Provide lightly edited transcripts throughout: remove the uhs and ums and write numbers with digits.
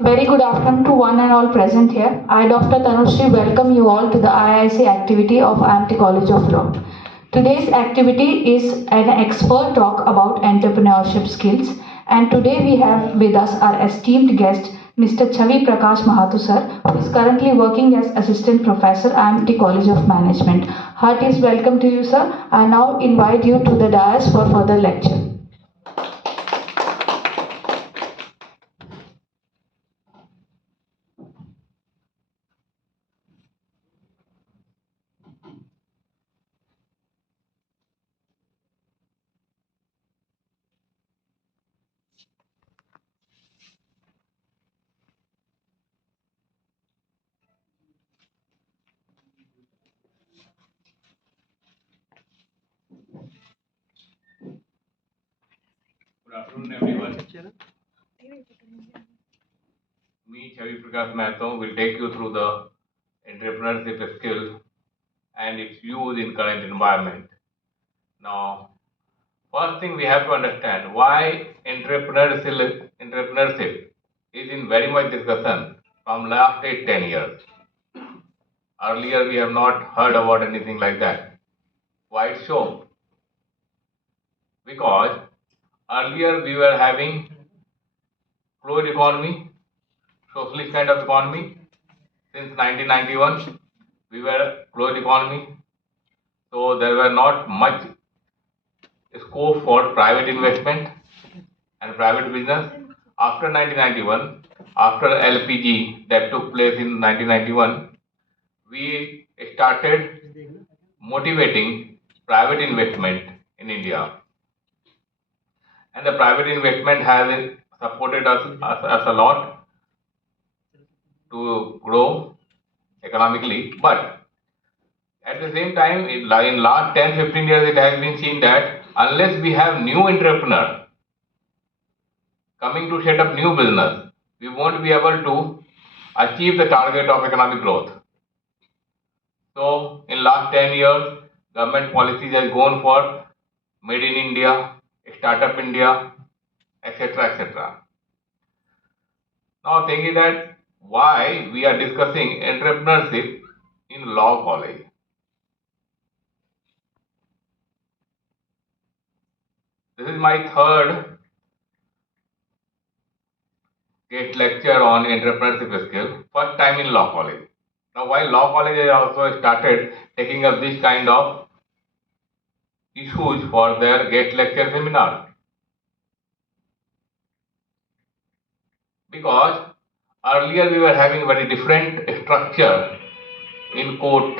Very good afternoon to one and all present here. I, Dr. Tanushree, welcome you all to the IIC activity of IMT College of Law. Today's activity is an expert talk about entrepreneurship skills, and today we have with us our esteemed guest, Mr. Chavi Prakash Mahato sir, who is currently working as Assistant Professor IMT College of Management. Heartiest welcome to you, sir. I now invite you to the dais for further lecture. Good afternoon, everyone. Me, Chavi Prakash Mahato, will take you through the entrepreneurship skill and its use in current environment. Now, first thing we have to understand why entrepreneurship is in very much discussion from last 8-10 years. Earlier, we have not heard about anything like that. Why so? Because earlier we were having closed economy, socialist kind of economy. Since 1991, we were closed economy, so there were not much scope for private investment and private business. After 1991, after LPG that took place in 1991, we started motivating private investment in India, and the private investment has supported us a lot to grow economically. But at the same time, in last 10-15 years, it has been seen that unless we have new entrepreneur coming to set up new business, we won't be able to achieve the target of economic growth. So, in last 10 years, government policies has gone for Made in India, Startup India, etc., etc. Now, thing is that why we are discussing entrepreneurship in law college. This is my third guest lecture on entrepreneurship skill, first time in law college. Now, while law college has also started taking up this kind of issues for their guest lecture seminar, because earlier we were having a very different structure in court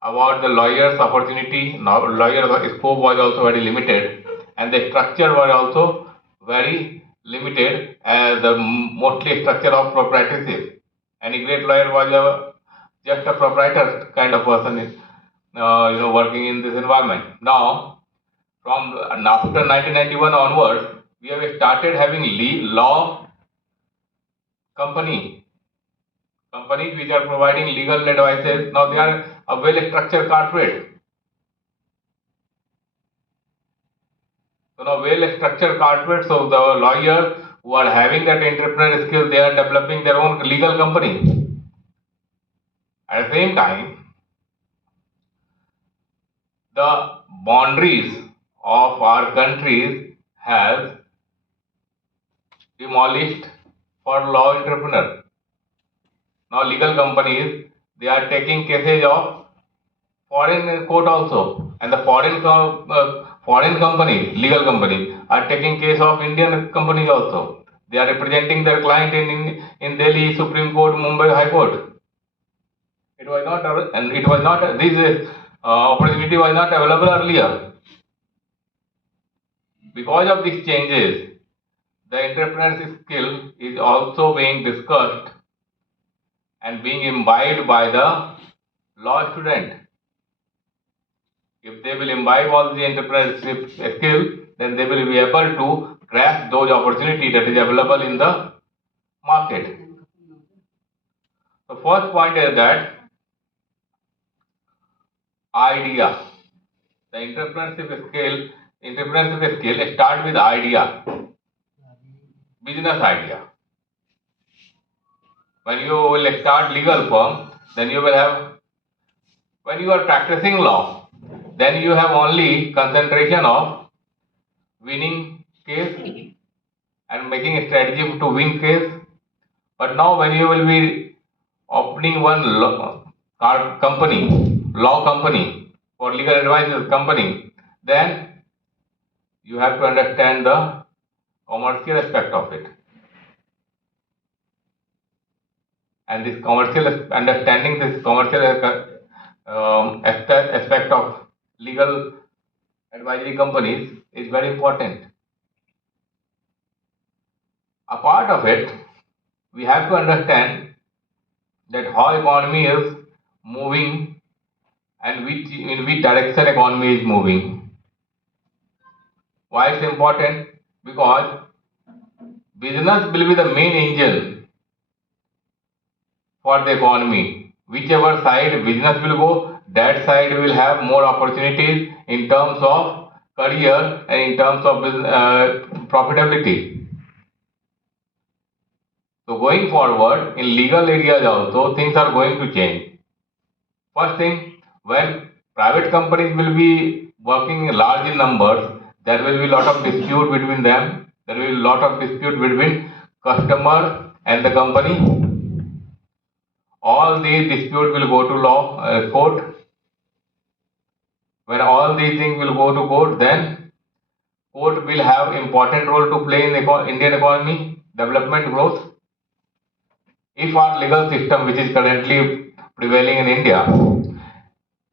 about the lawyer's opportunity. Now, lawyer's scope was also very limited, and the structure was also very limited as the mostly structure of proprietorship. Any great lawyer was just a proprietor kind of person, working in this environment. Now, from after 1991 onwards, we have started having law companies which are providing legal advices. Now they are a well-structured corporate. So now well-structured corporate, so the lawyers who are having that entrepreneurial skill, they are developing their own legal company. At the same time, the boundaries of our countries have demolished for law entrepreneur. Now legal companies, they are taking cases of foreign court also, and the foreign companies, legal companies, are taking case of Indian companies also. They are representing their client in Delhi Supreme Court, Mumbai High Court. It was not, and it was not, this opportunity was not available earlier. Because of these changes, the entrepreneurship skill is also being discussed and being imbibed by the law student. If they will imbibe all the entrepreneurship skill, then they will be able to grasp those opportunities that is available in the market. The first point is that idea. The entrepreneurship skill start with idea, business idea. when you will start legal firm, then you will have, when you are practicing law, then you have only concentration of winning case and making a strategy to win case. But now when you will be opening one law company for legal advice company, then you have to understand the commercial aspect of it. And this commercial understanding, this commercial aspect of legal advisory companies is very important. A part of it, we have to understand that how economy is moving and in which direction economy is moving. Why it's important? Because business will be the main engine for the economy. Whichever side business will go, that side will have more opportunities in terms of career and in terms of profitability. So going forward, in legal areas also, things are going to change. First thing, when private companies will be working in large in numbers, there will be a lot of dispute between them. There will be a lot of dispute between customer and the company. All these disputes will go to court. When all these things will go to court, then court will have important role to play in the Indian economy, development, growth. If our legal system, which is currently prevailing in India,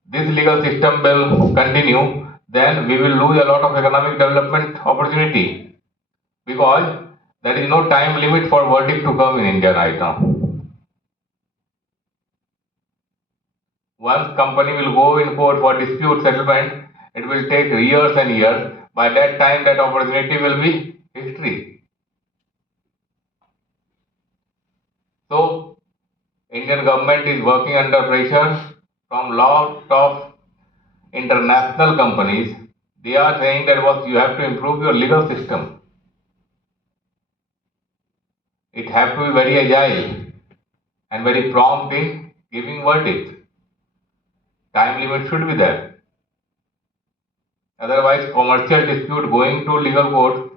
this legal system will continue, then we will lose a lot of economic development opportunity, because there is no time limit for verdict to come in India right now. Once company will go in court for dispute settlement, it will take years and years. By that time, that opportunity will be history. So, Indian government is working under pressure from lot of international companies. They are saying that you have to improve your legal system. It has to be very agile and very prompt in giving verdicts. Time limit should be there. Otherwise, commercial dispute going to legal court.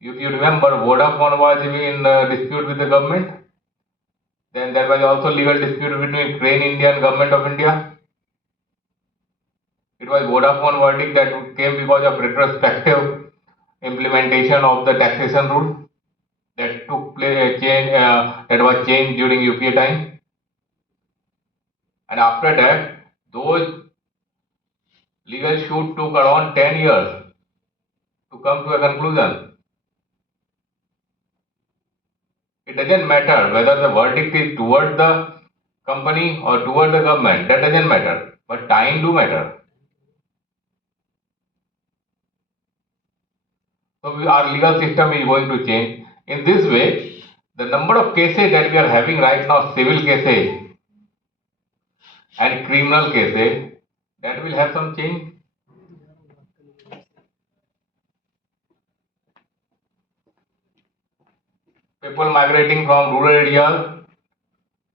If you remember, Vodafone was in dispute with the government. Then there was also legal dispute between Crane India and Government of India. It was Vodafone verdict that came because of retrospective implementation of the taxation rule that took place, that was changed during UPA time. And after that, those legal suit took around 10 years to come to a conclusion. It doesn't matter whether the verdict is toward the company or toward the government, that doesn't matter, but time do matter. So our legal system is going to change. In this way, the number of cases that we are having right now, civil cases and criminal cases, that will have some change. People migrating from rural areas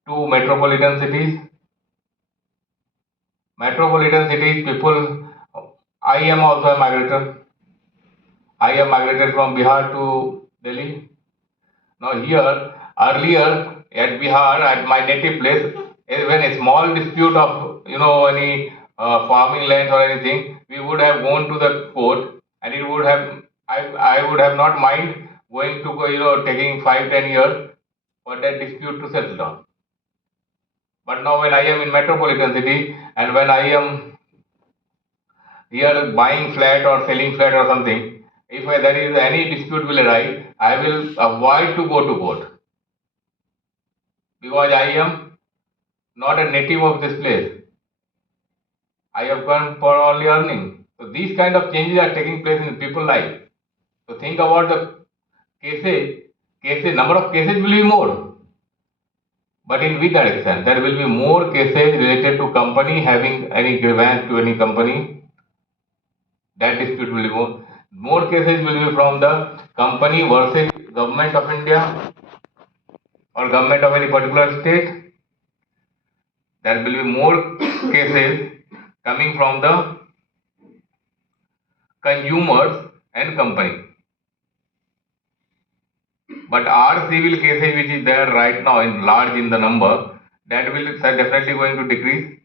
to metropolitan cities. Metropolitan cities, people, I am also a migrator. I have migrated from Bihar to Delhi. Now here, earlier at Bihar, at my native place, when a small dispute of any farming lands or anything, we would have gone to the court, and it would have I would have not mind going to taking 5-10 years for that dispute to settle down. But now when I am in metropolitan city and when I am here buying flat or selling flat or something, if there is any dispute will arise, I will avoid to go to court, because I am not a native of this place. I have come for only earning. So these kind of changes are taking place in people's life. So think about the number of cases will be more. But in which direction? There will be more cases related to company having any grievance to any company. That dispute will be more. More cases will be from the company versus government of India. or government of any particular state, there will be more cases coming from the consumers and company. But our civil cases which is there right now in large in the number, that will definitely going to decrease.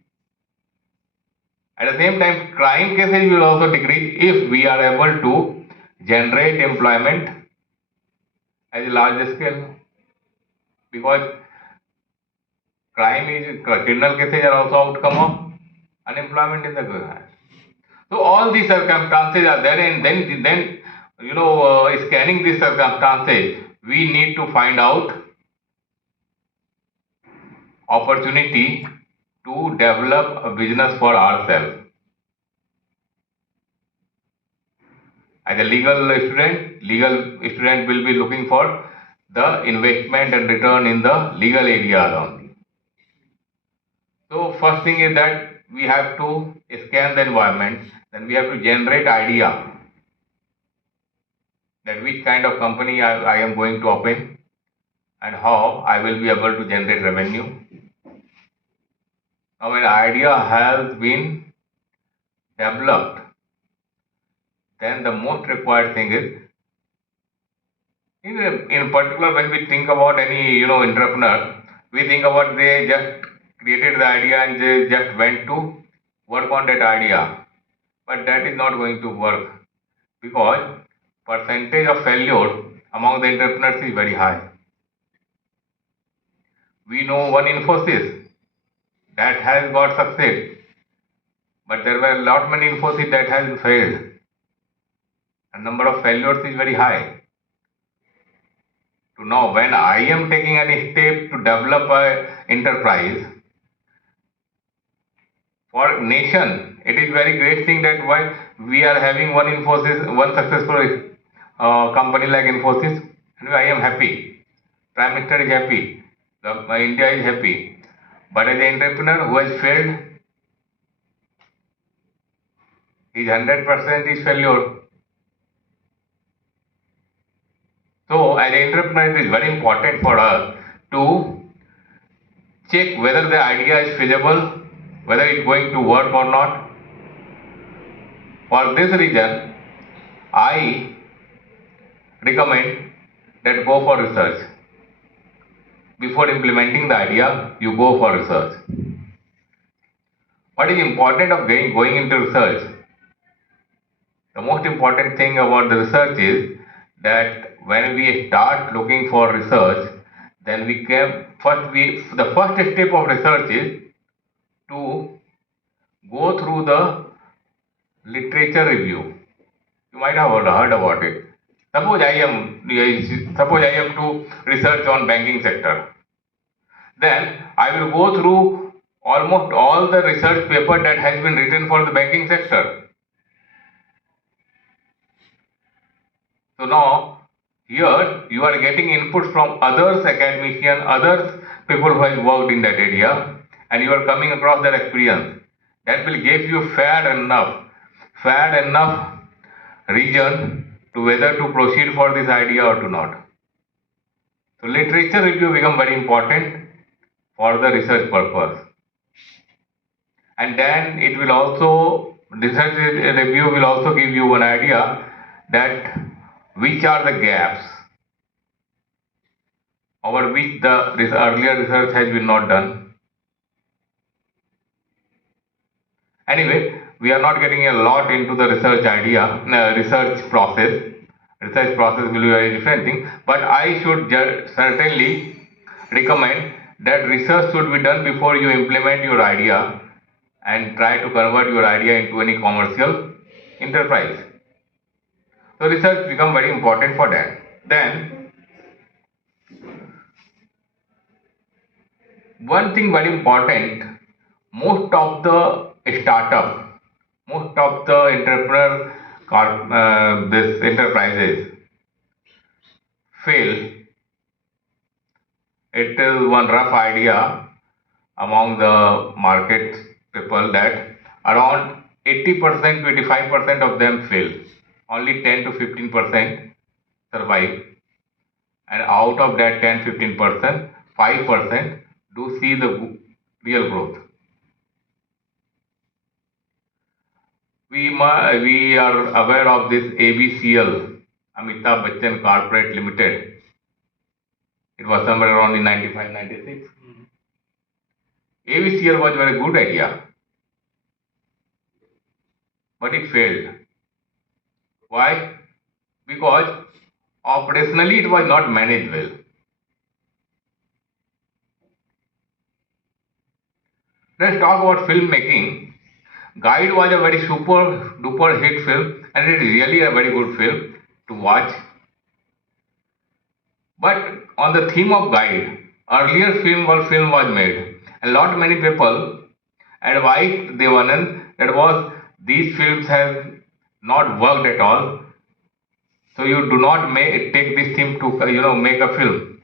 At the same time, crime cases will also decrease if we are able to generate employment at a large scale. Because criminal cases are also outcome of unemployment in the country. So all these circumstances are there, and then scanning these circumstances, we need to find out opportunity to develop a business for ourselves. As a legal student will be looking for the investment and return in the legal area only. So first thing is that we have to scan the environment, then we have to generate idea that which kind of company I am going to open and how I will be able to generate revenue. Now when idea has been developed, then the most required thing is, in particular when we think about any entrepreneur, we think about they just created the idea and they just went to work on that idea. But that is not going to work because percentage of failure among the entrepreneurs is very high. We know one Infosys that has got success, but there were a lot many Infosys that has failed. The number of failures is very high. So now when I am taking any step to develop a enterprise for nation, it is very great thing that why we are having one Infosys, one successful company like Infosys, and I am happy. Prime Minister is happy. India is happy. But as an entrepreneur who has failed, his 100% is failure. So as an entrepreneur, it is very important for us to check whether the idea is feasible, whether it is going to work or not. For this reason, I recommend that go for research. Before implementing the idea, you go for research. What is important of going into research? The most important thing about the research is that when we start looking for research, then the first step of research is to go through the literature review. You might have heard about it. Suppose I am to research on banking sector. Then I will go through almost all the research paper that has been written for the banking sector. So now here you are getting input from others academicians, others people who have worked in that area, and you are coming across their experience. That will give you fair enough reason to whether to proceed for this idea or to not. So literature review become very important for the research purpose. And then it will also, research review will also give you an idea that which are the gaps over which this earlier research has been not done. Anyway, we are not getting a lot into the research process. Research process will be a very different thing, but I should certainly recommend that research should be done before you implement your idea and try to convert your idea into any commercial enterprise. So research becomes very important for that. Then one thing very important, most of the entrepreneur this enterprises fail. It is one rough idea among the market people that around 80% to 85% of them fail. Only 10 to 15% survive. And out of that 10-15%, 5% do see the real growth. We are aware of this ABCL, Amitabh Bachchan Corporate Limited. It was somewhere around in 95, 96. ABCL was a very good idea, but it failed. Why? Because operationally it was not managed well. Let's talk about filmmaking. Guide was a very super duper hit film, and it is really a very good film to watch. But on the theme of Guide, earlier film was made, and lot many people advised Devanand that was these films have not worked at all, so you do not take this theme to make a film.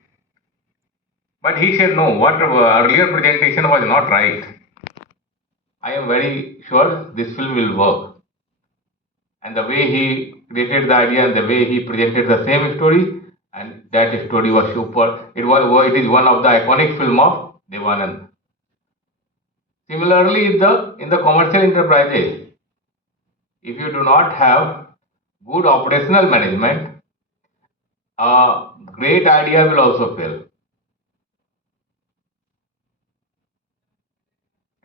But he said no. What earlier presentation was not right. I am very sure this film will work. And the way he created the idea and the way he presented the same story, and that story was super. It is one of the iconic film of Devanand. Similarly, in the commercial enterprises, if you do not have good operational management, a great idea will also fail.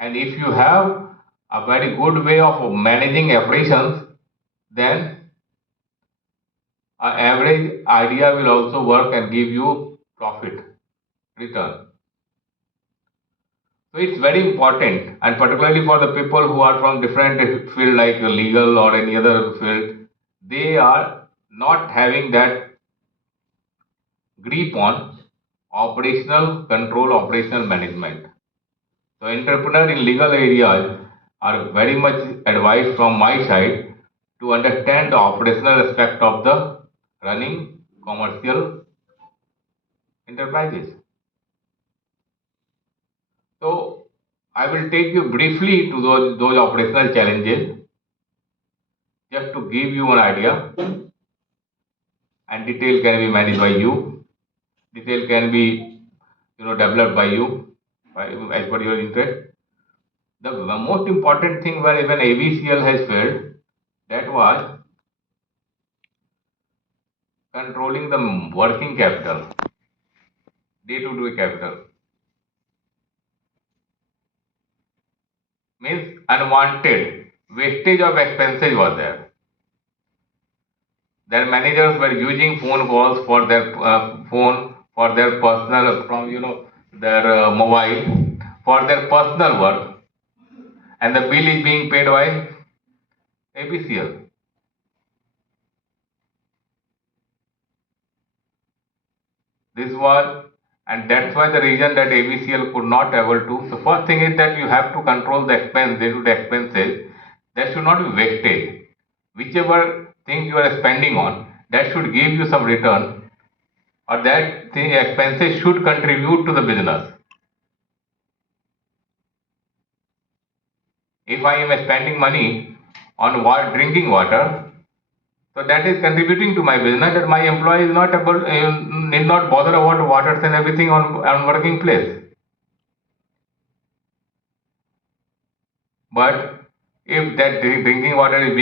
And if you have a very good way of managing operations, then an average idea will also work and give you profit return. So it's very important, and particularly for the people who are from different field like legal or any other field, they are not having that grip on operational control, operational management. So entrepreneurs in legal areas are very much advised from my side to understand the operational aspect of the running commercial enterprises. So I will take you briefly to those operational challenges just to give you an idea, and detail can be managed by you. Detail can be developed by you as per your interest. The most important thing where even ABCL has failed, that was controlling the working capital, day-to-day capital. Means unwanted wastage of expenses was there. Their managers were using phone calls for their phone for their personal from their mobile for their personal work, and the bill is being paid by ABCL. This was, and that's why the reason that ABCL could not able to. The first thing is that you have to control the expense, day-to-day expenses. There should not be wastage. Whichever thing you are spending on, that should give you some return, or that thing expenses should contribute to the business. If I am spending money on drinking water, so that is contributing to my business, that my employee is not able, need not bother about waters and everything on working place. But if that drinking water is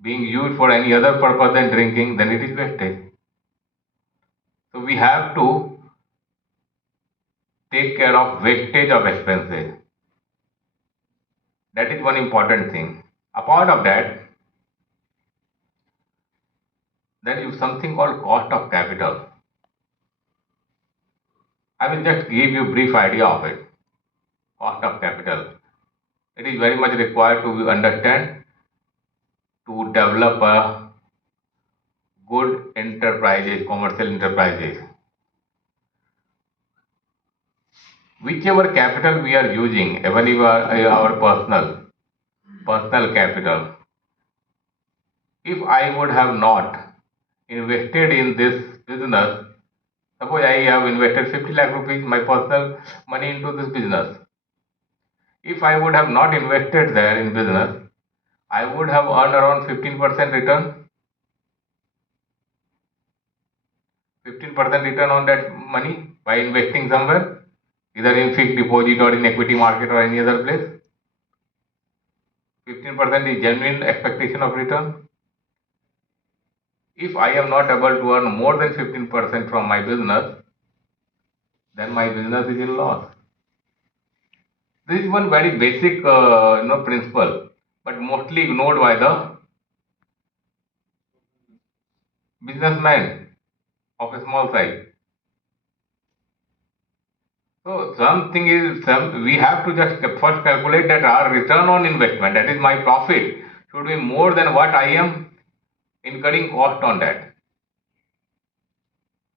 being used for any other purpose than drinking, then it is wastage. So we have to take care of wastage of expenses. That is one important thing. Apart of that, there is something called cost of capital. I will just give you a brief idea of it. Cost of capital. It is very much required to understand to develop a good enterprises, commercial enterprises. Whichever capital we are using, even if our personal capital, if I would have not invested in this business, suppose I have invested 50 lakh rupees, my personal money into this business. If I would have not invested there in business, I would have earned around 15% return. 15% return on that money by investing somewhere, either in fixed deposit or in equity market or any other place. 15% is genuine expectation of return. If I am not able to earn more than 15% from my business, then my business is in loss. This is one very basic principle, but mostly ignored by the businessman of a small size. So we have to just first calculate that our return on investment, that is my profit, should be more than what I am incurring cost on that.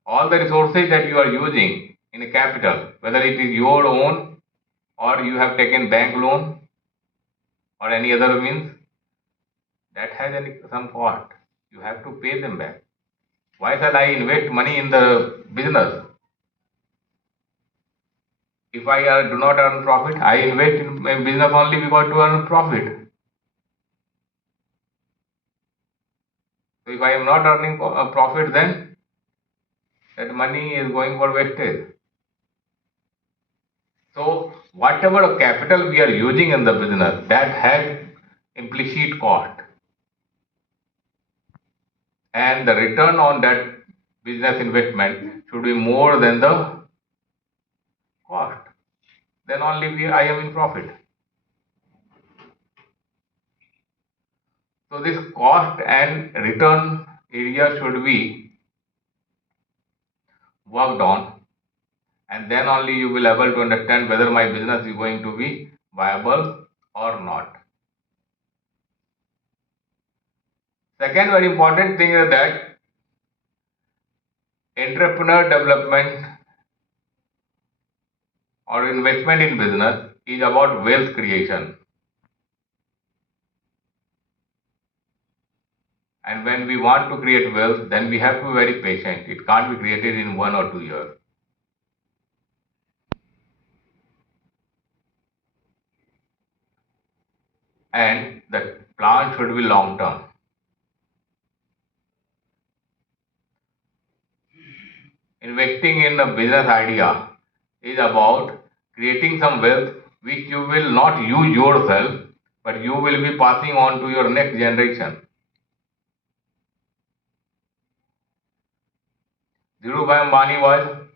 All the resources that you are using in a capital, whether it is your own or you have taken bank loan or any other means, that has some cost. You have to pay them back. Why shall I invest money in the business? If I do not earn profit, I invest in my business only because to earn profit. So if I am not earning a profit, then that money is going for wastage. So whatever capital we are using in the business, that has implicit cost, and the return on that business investment should be more than the cost. Then only I am in profit. So this cost and return area should be worked on, and then only you will able to understand whether my business is going to be viable or not. Second very important thing is that entrepreneur development or investment in business is about wealth creation. And when we want to create wealth, then we have to be very patient. It can't be created in 1 or 2 years. And the plan should be long term. Investing in a business idea is about creating some wealth which you will not use yourself, but you will be passing on to your next generation. Dhirubhai Ambani was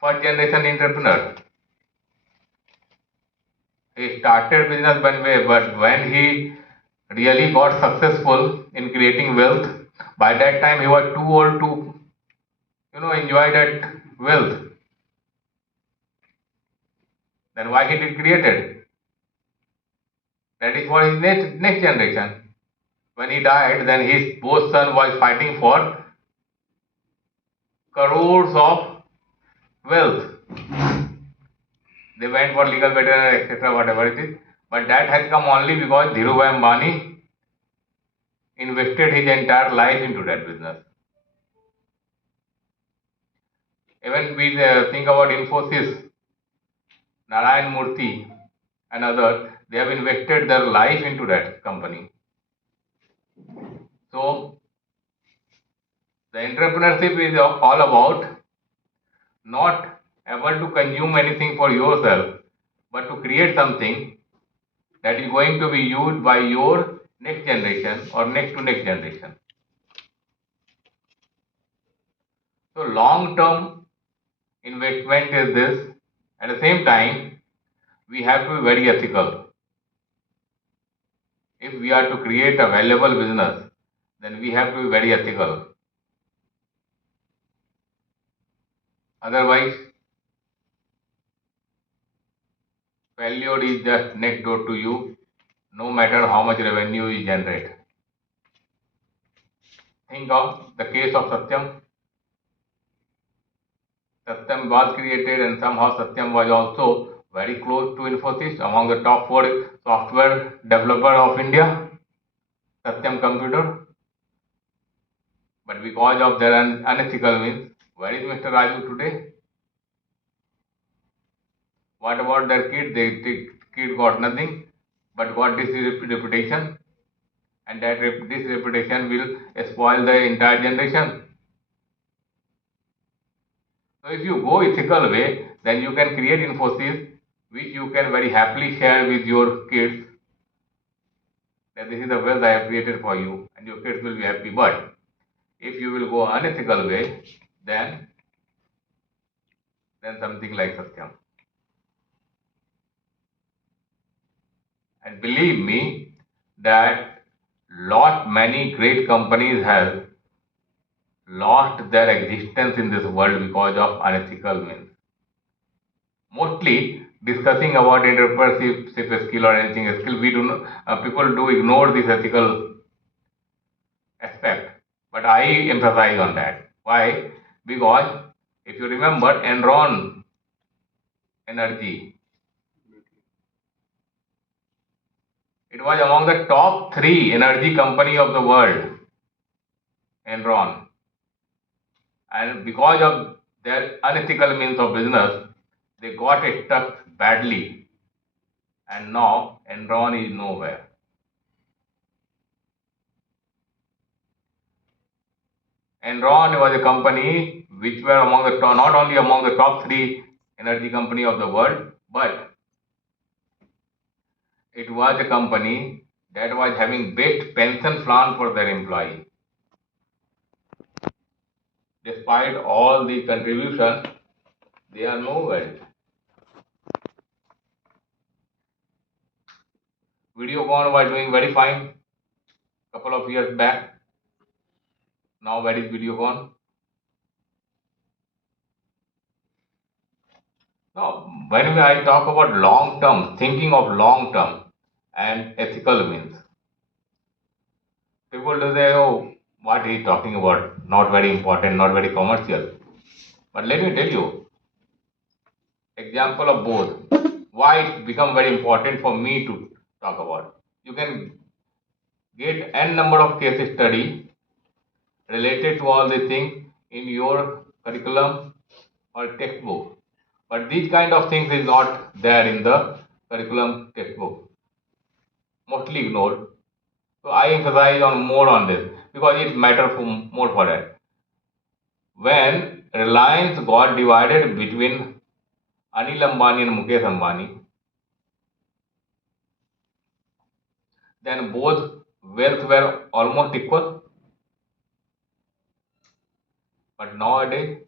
first generation entrepreneur. He started business one way, but when he really got successful in creating wealth, by that time he was too old to enjoy that wealth. Then why he did create it? That is for his next generation. When he died, then his both son was fighting for crores of wealth. They went for legal battle, etc., whatever it is. But that has come only because Dhirubhai Ambani invested his entire life into that business. Even we think about Infosys, Narayan Murthy and others, they have invested their life into that company. So, the entrepreneurship is all about not able to consume anything for yourself, but to create something that is going to be used by your next generation or next to next generation. So, long term investment is this. At the same time, we have to be very ethical. If we are to create a valuable business, then we have to be very ethical. Otherwise, failure is just next door to you, no matter how much revenue you generate. Think of the case of Satyam. Satyam was created, and somehow Satyam was also very close to Infosys, among the top 4 software developer of India, Satyam Computer. But because of their unethical means, where is Mr. Raju today? What about their kid? The kid got nothing, but got this reputation, and that this reputation will spoil the entire generation. So if you go ethical way, then you can create Infosys, which you can very happily share with your kids, that this is the wealth I have created for you, and your kids will be happy. But if you will go unethical way, then something like Satyam. And believe me that lot many great companies have lost their existence in this world because of unethical means. Mostly discussing about entrepreneurship skill or anything skill, we do not, people do ignore this ethical aspect. But I emphasize on that. Why? Because if you remember Enron Energy, it was among the top three energy company of the world, Enron. And because of their unethical means of business, they got it stuck badly. And now Enron is nowhere. Enron was a company which were among the top, not only among the top three energy company of the world, but it was a company that was having best pension plan for their employee. Despite all the contribution, they are nowhere. Videocon was doing very fine couple of years back. Now where is Videocon? Now, when I talk about long term, thinking of long term and ethical means, people do say, oh, what he is talking about, not very important, not very commercial. But let me tell you, example of both, why it become very important for me to talk about. You can get n number of case study related to all the things in your curriculum or textbook. But these kind of things is not there in the curriculum textbook. Mostly ignored. So I emphasize on more on this because it matters for more for that. When Reliance got divided between Anil Ambani and Mukesh Ambani, then both wealth were almost equal. But nowadays,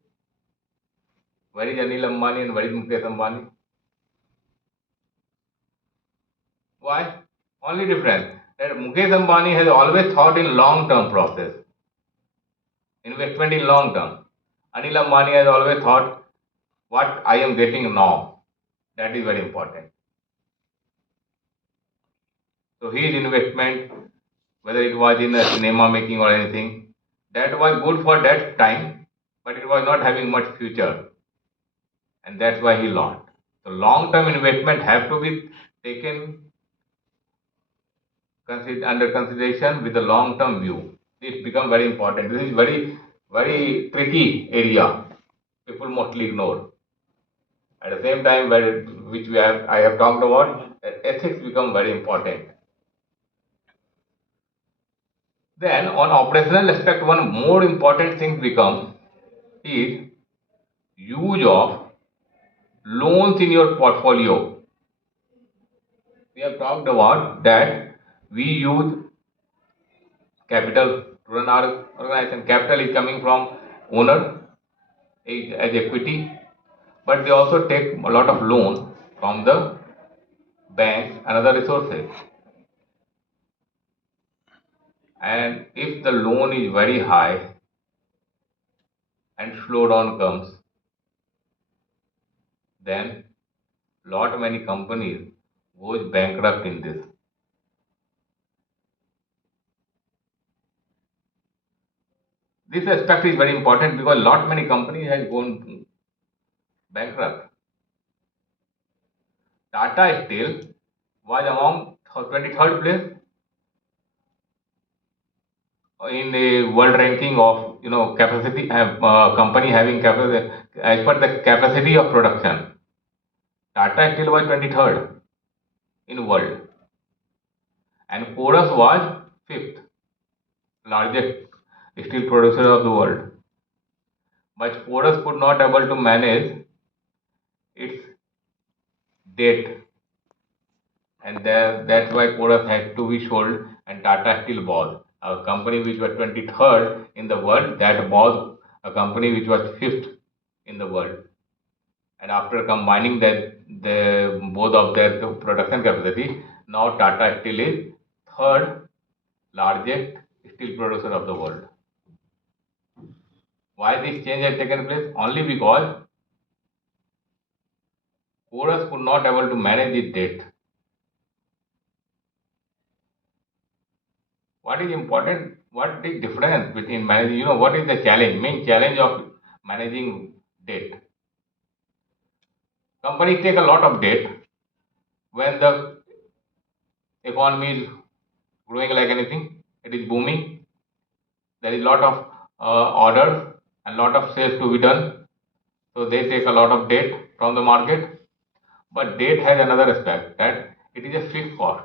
where is Anil Ambani and where is Mukesh Ambani? Why? Only difference that Mukesh Ambani has always thought in long-term process, investment in long term. Anil Ambani has always thought what I am getting now. That is very important. So his investment, whether it was in a cinema making or anything, that was good for that time, but it was not having much future, and that's why he lost. So long-term investment have to be taken under consideration with a long-term view. This become very important. This is very tricky area. People mostly ignore. At the same time, which I have talked about, that ethics become very important. Then on operational aspect, one more important thing becomes is use of loans in your portfolio. We have talked about that we use capital to run our organization. Capital is coming from owner as equity, but they also take a lot of loan from the banks and other resources. And if the loan is very high and slowdown comes, then lot many companies goes bankrupt in this. This aspect is very important because lot many companies has gone bankrupt. Tata Steel was among 23rd place in the world ranking of capacity company having capacity as per the capacity of production. Tata Steel was 23rd in world, and Chorus was 5th largest steel producer of the world. but Porus could not able to manage its debt, and that's why Porus had to be sold, and Tata Steel bought a company which was 23rd in the world, that bought a company which was 5th in the world. And after combining the both of their production capacity, now Tata Steel is third largest steel producer of the world. Why this change has taken place? Only because Porus could not able to manage its debt. What is important? What is difference between managing? What is the challenge? Main challenge of managing debt. Companies take a lot of debt when the economy is growing like anything. It is booming. There is a lot of orders and lot of sales to be done. So they take a lot of debt from the market. But debt has another aspect, that it is a fixed cost.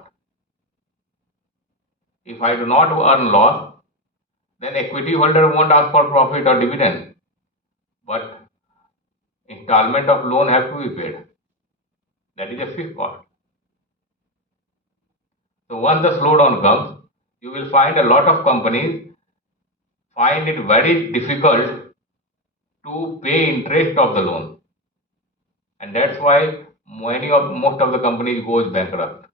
If I do not earn loss, then equity holder won't ask for profit or dividend. But installment of loan have to be paid. That is a fixed cost. So once the slowdown comes, you will find a lot of companies find it very difficult to pay interest of the loan, and that's why most of the companies goes bankrupt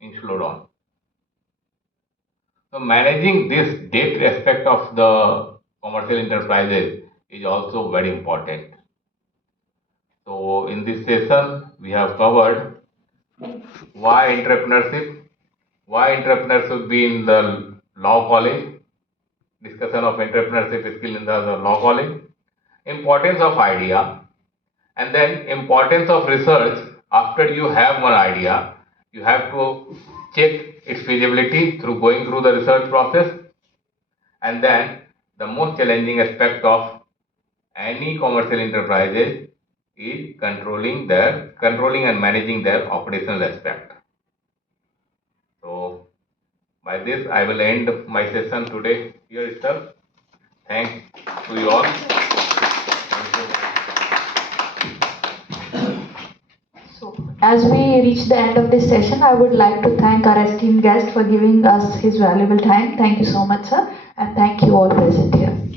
in slowdown. So managing this debt aspect of the commercial enterprises is also very important. So in this session we have covered why entrepreneurship be in the law college, discussion of entrepreneurship skill in the law college, importance of idea, and then importance of research. After you have one idea, you have to check its feasibility through going through the research process, and then the most challenging aspect of any commercial enterprises is controlling and managing their operational aspect. So by this I will end my session today here itself. Thanks to you all. So, as we reach the end of this session, I would like to thank our esteemed guest for giving us his valuable time. Thank you so much, sir, and thank you all present here.